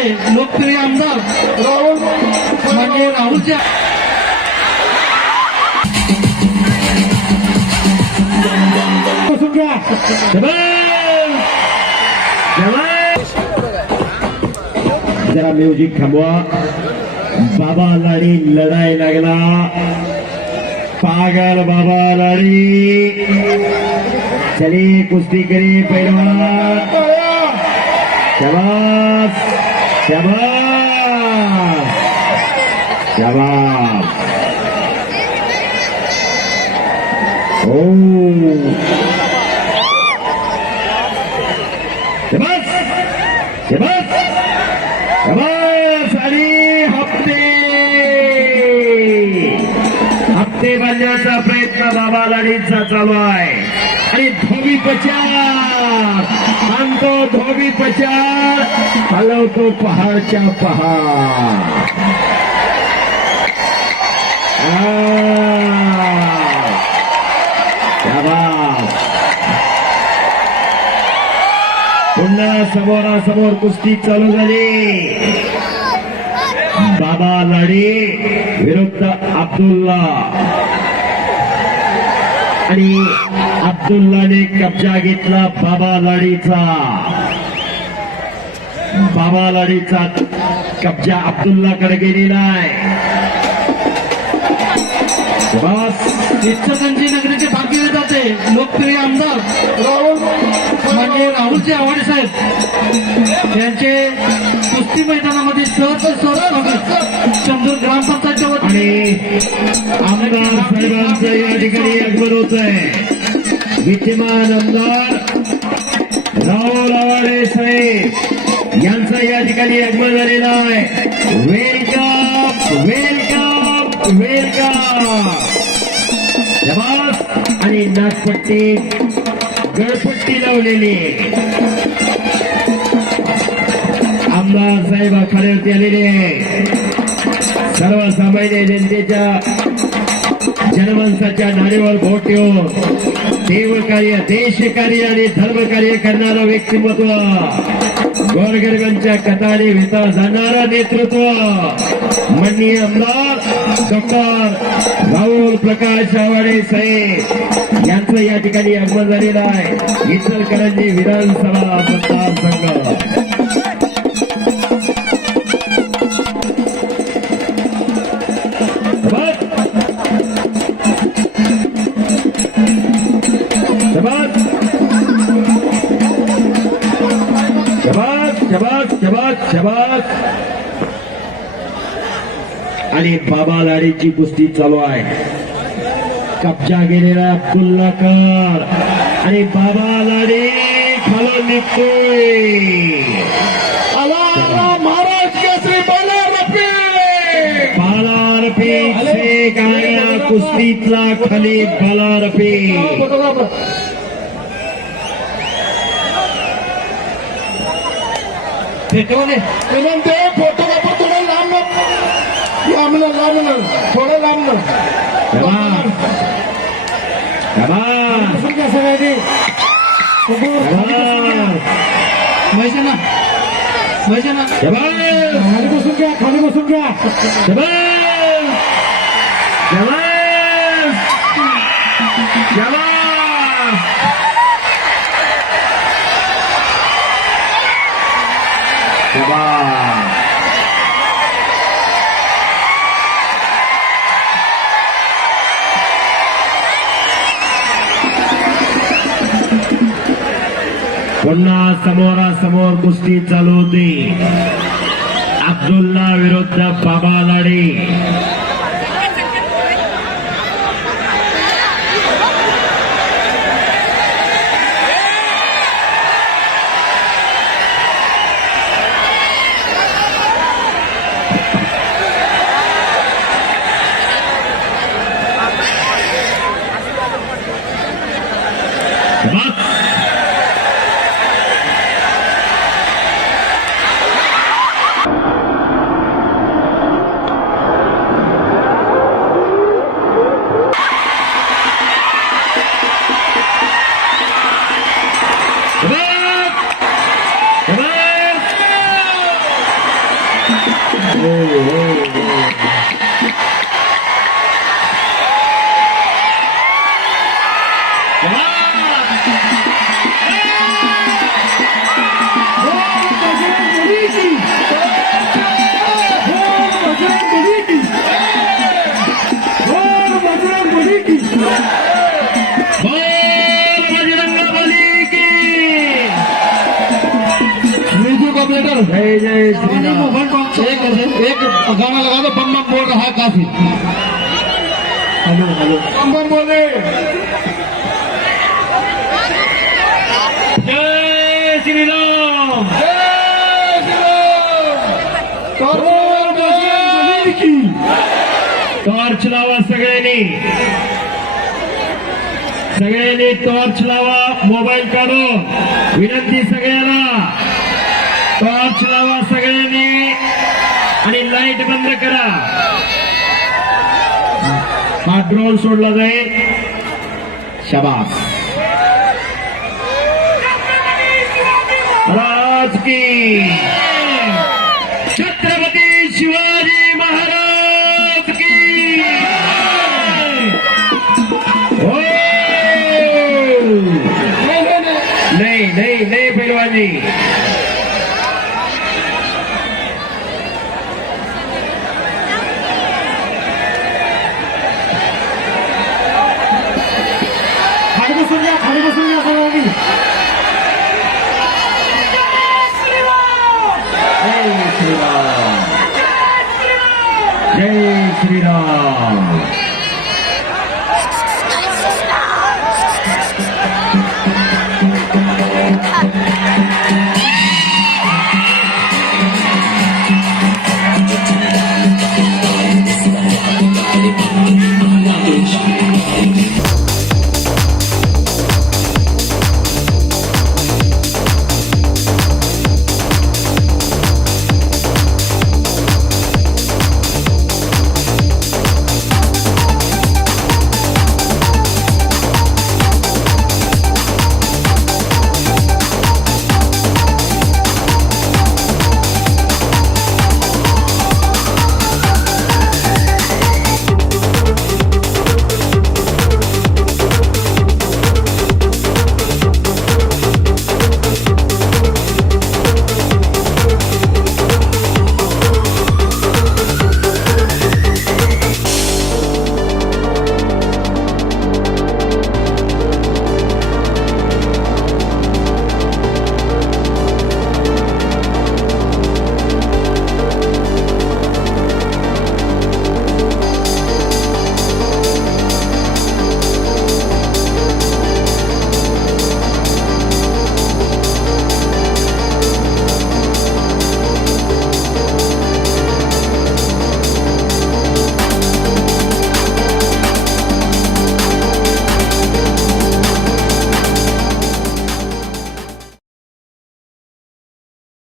जाते लोकप्रिय आमदार राहुल म्हणजे राहुलच्या जरा म्युझिक थांबवा. बाबा लाडी लढाई लागला. पागल बाबा लाडी. चली कुस्ती करी पैलवान. शाबाश शाबाश शाबाश. ओ शाबाश शाबाश शाबाश. आणि हप्ते बांधण्याचा प्रयत्न बाबा लाडीचा चालू आहे. आणि धोबी पचार आणतो. धोबी पचार हलवतो पहाडच्या पहाड. पुन्हा समोरासमोर कुस्ती चालू झाली. बाबा लाडी विरुद्ध अब्दुल्ला. आणि अब्दुल्लाने कब्जा घेतला बाबा लाडीचा. बाबा लाडीचा कब्जा अब्दुल्लाकडे गेलेला आहे. इच्छांची नगरीचे भाग्य जाते लोकप्रिय आमदार राहुल म्हणजे राहुलचे आव्हाडे साहेब यांचे कुस्ती मैदानामध्ये सहज चंदूर ग्रामपंचायतच्या आणि आमदार साहेबांचं या ठिकाणी आगमन होत आहे. विद्यमान आमदार राहुल आव्हाडे साहेब यांचं या ठिकाणी आगमन झालेलं आहे. Welcome welcome welcome. शाबास. आणि नागपट्टी गळपट्टी लावलेली. आमदार साहेब आखाड्यावरती आलेले आहे. सर्वसामान्य जनतेच्या जनमानसाच्या नाडीवर बोट ठेवून देवकार्य देशकार्य आणि धर्मकार्य करणारं व्यक्तिमत्व. गोरगरिबांच्या कथाने विता जाणारं नेतृत्व माननीय आमदार डॉक्टर राहुल प्रकाश आव्हाडे साहेब यांचं या ठिकाणी आगमन झालेलं आहे. इचलकरंजी विधानसभा मतदारसंघ. शाबास. आणि बाबा लाडीची कुस्ती चालू आहे. कब्जा गेलेला अब्दुल्लाकर. आणि बाबा लाडी खालून निघतोय. महाराज केसरी बालारपी गाण्या कुस्तीतला खाली बालारपी. भेटवले ते फोटोग्राफर थोडं लांब थोडं लांब मैदाना मैदाना खाली बसून घ्या. खाली बसून घ्या. पुन्हा समोरासमोर कुस्ती चालू होती. अब्दुल्ला विरुद्ध बाबा लाडी. हो, हो, हो. बोल बजरंगबली की म्यूजिक ऑपरेटर जय जय श्री राम. एक गाना लगा दो, बम बम बोल रहा है काफी. Hello hello. बम बम बोले. जय श्री राम. टॉर्च लावा सगळ्यांनी. सगळ्यांनी टॉर्च लावा. मोबाईल काढो. विनंती सगळ्यांना. टॉर्च लावा सगळ्यांनी आणि लाईट बंद करा. हा ड्रोन सोडला जाईल. शाबास. राज की छत्रपती शिवाजी महाराज की. हो. नहीं नहीं नहीं पहलवानी. खाली बसून घ्या सर्वांनी. जय श्री राम. जय श्री राम.